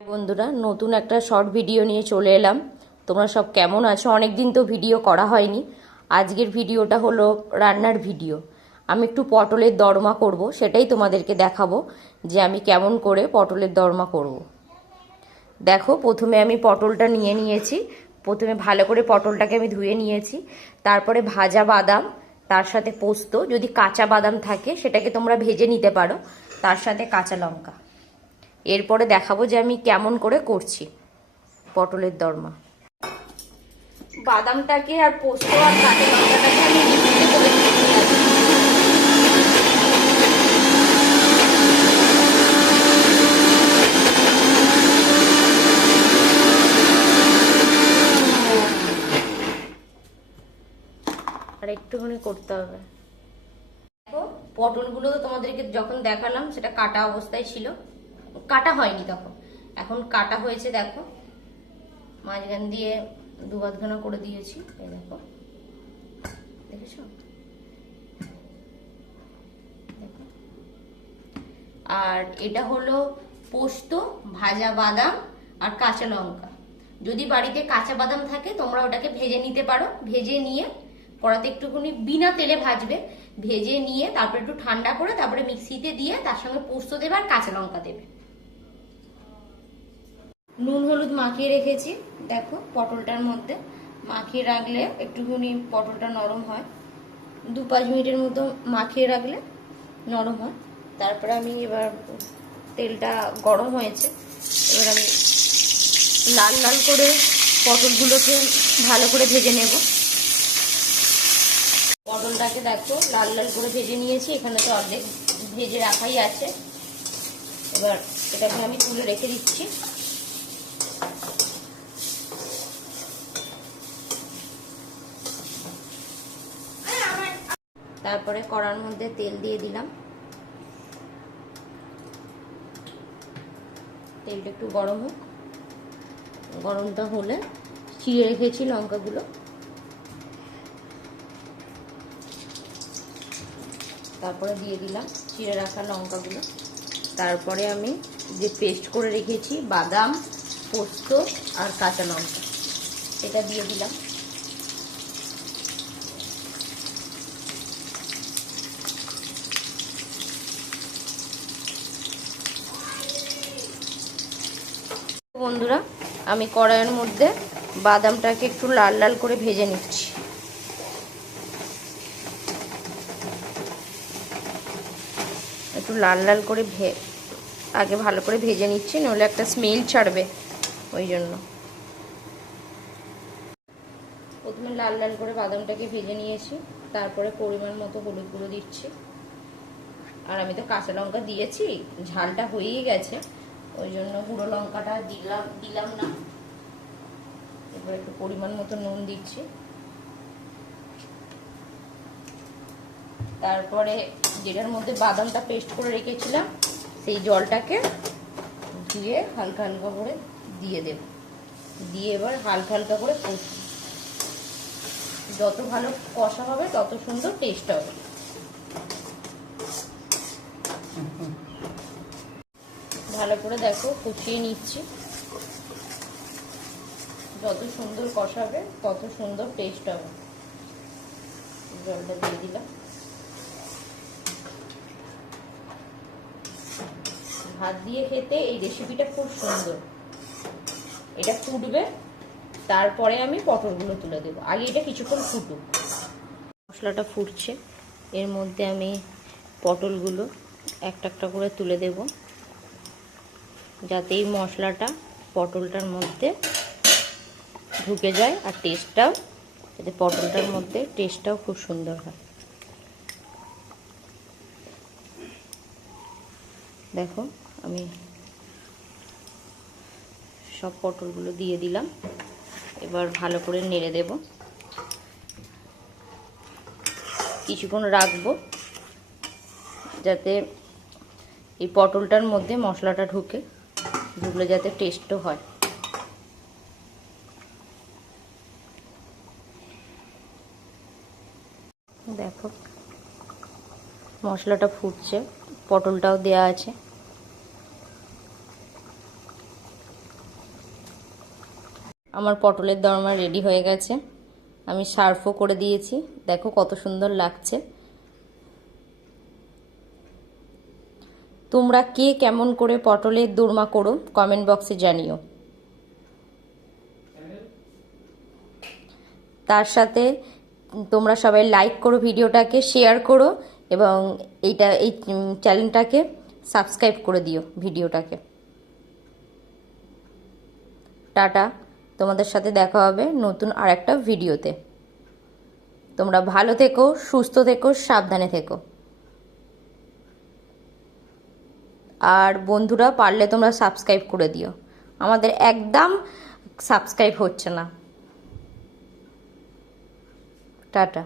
বন্ধুরা, নতুন একটা শর্ট ভিডিও নিয়ে চলে এলাম। তোমরা সব কেমন আছো? অনেক দিন তো ভিডিও করা হয়নি। আজকের ভিডিওটা হলো রান্নার ভিডিও। আমি একটু পটলের দরমা করব, সেটাই তোমাদেরকে দেখাবো যে আমি কেমন করে পটলের দরমা করব। দেখো, প্রথমে আমি পটলটা নিয়ে নিয়েছি। প্রথমে ভালো করে পটলটাকে আমি ধুয়ে নিয়েছি। তারপরে ভাজা বাদাম, তার সাথে পোস্ত, যদি কাঁচা বাদাম থাকে সেটাকে তোমরা ভেজে নিতে পারো, তার সাথে কাঁচা লঙ্কা। এরপরে দেখাবো যে আমি কেমন করে করছি পটলের দরমা। বাদামটাকে আর পোস্ত আর কাঁচা লঙ্কাটাকে আমি মিক্সিতে করে আর একটুখানি করতে হবে। দেখো, পটলগুলো তো তোমাদেরকে যখন দেখালাম সেটা কাটা অবস্থায় ছিল, কাটা হয়নি তখন। এখন কাটা হয়েছে। দেখো, মাঝখান দিয়ে দুবাদখানা করে দিয়েছি। এই দেখো, দেখেছো? আর এটা হলো পোস্ত, ভাজা বাদাম আর কাঁচা লঙ্কা। যদি বাড়িতে কাঁচা বাদাম থাকে তোমরা ওটাকে ভেজে নিতে পারো। ভেজে নিয়ে কড়াতে একটুখানি বিনা তেলে ভাজবে। ভেজে নিয়ে তারপর একটু ঠান্ডা করে তারপরে মিক্সিতে দিয়ে তার সঙ্গে পোস্ত দেবে আর কাঁচা লঙ্কা দেবে। নুন হলুদ মাখিয়ে রেখেছি। দেখো, পটলটার মধ্যে মাখিয়ে রাখলে একটুখানি পটলটা নরম হয়। 2-5 মিনিটের মতো মাখিয়ে রাখলে নরম হয়। তারপরে আমি এবার তেলটা গরম হয়েছে, এবার আমি লাল লাল করে পটলগুলোকে ভালো করে ভেজে নেব। পটলটাকে দেখো লাল লাল করে ভেজে নিয়েছি। এখানে তো অর্ধেক ভেজে রাখাই আছে। এবার এটাকে আমি তুলে রেখে দিচ্ছি। তারপরে কড়ার মধ্যে তেল দিয়ে দিলাম। তেলটা একটু গরম হোক। গরমটা হলে চিড়ে রেখেছি লঙ্কাগুলো, তারপরে দিয়ে দিলাম চিড়ে রাখা লঙ্কাগুলো। তারপরে আমি যে পেস্ট করে রেখেছি বাদাম, পোস্ত আর কাঁচা লঙ্কা, এটা দিয়ে দিলাম। বন্ধুরা, আমি কড়াইয়ের মধ্যে বাদামটাকে একটু লাল লাল করে ভেজে নিচ্ছি। একটু লাল লাল করে আগে ভালো করে ভেজে নিচ্ছি, নইলে একটা স্মেল ছাড়বে, ওই জন্য। প্রথমে লাল লাল করে বাদামটাকে ভেজে নিয়েছি। তারপরে পরিমাণ মতো হলুদ গুঁড়ো দিচ্ছি। আর আমি তো কাঁচা লঙ্কা দিয়েছি, ঝালটা হয়েই গেছে, ওই জন্য গুঁড়ো লঙ্কাটা দিলাম না। এবার একটু পরিমাণ মতো নুন দিচ্ছি। তারপরে যেটার মধ্যে বাদামটা পেস্ট করে রেখেছিলাম সেই জলটাকে দিয়ে হালকা হালকা করে দিয়ে দেব। দিয়ে এবার হালকা হালকা করে কষি। যত ভালো কষা হবে তত সুন্দর টেস্ট হবে। ভালো করে দেখো কষিয়ে নিচ্ছি। যত সুন্দর কষাবে তত সুন্দর টেস্ট হবে। জলটা দিয়ে দিলাম। ভাত দিয়ে খেতে এই রেসিপিটা খুব সুন্দর। এটা ফুটবে, তারপরে আমি পটলগুলো তুলে দেবো। আগে এটা কিছুক্ষণ ফুটুক। মশলাটা ফুটছে, এর মধ্যে আমি পটলগুলো একটা একটা করে তুলে দেব, যাতে এই মশলাটা পটলটার মধ্যে ঢুকে যায় আর টেস্টটাও, যাতে পটলটার মধ্যে টেস্টটাও খুব সুন্দর হয়। দেখো, আমি সব পটলগুলো দিয়ে দিলাম। এবার ভালো করে নেড়ে দেব, কিছুক্ষণ রাখবো যাতে এই পটলটার মধ্যে মশলাটা ঢুকলে যাতে টেস্টও হয়। দেখো, মশলাটা ফুটছে, পটলটাও দেয়া আছে। আমার পটলের দরমা রেডি হয়ে গেছে, আমি সার্ভও করে দিয়েছি। দেখো কত সুন্দর লাগছে। তোমরা কে কেমন করে পটলের দোরমা করো কমেন্ট বক্সে জানিও। তার সাথে তোমরা সবাই লাইক করো, ভিডিওটাকে শেয়ার করো এবং এই চ্যানেলটাকে সাবস্ক্রাইব করে দিও ভিডিওটাকে। টাটা, তোমাদের সাথে দেখা হবে নতুন আর একটা ভিডিওতে। তোমরা ভালো থেকো, সুস্থ থেকো, সাবধানে থেকো। আর বন্ধুরা পারলে তোমরা সাবস্ক্রাইব করে দিও, আমাদের একদম সাবস্ক্রাইব হচ্ছে না। টাটা।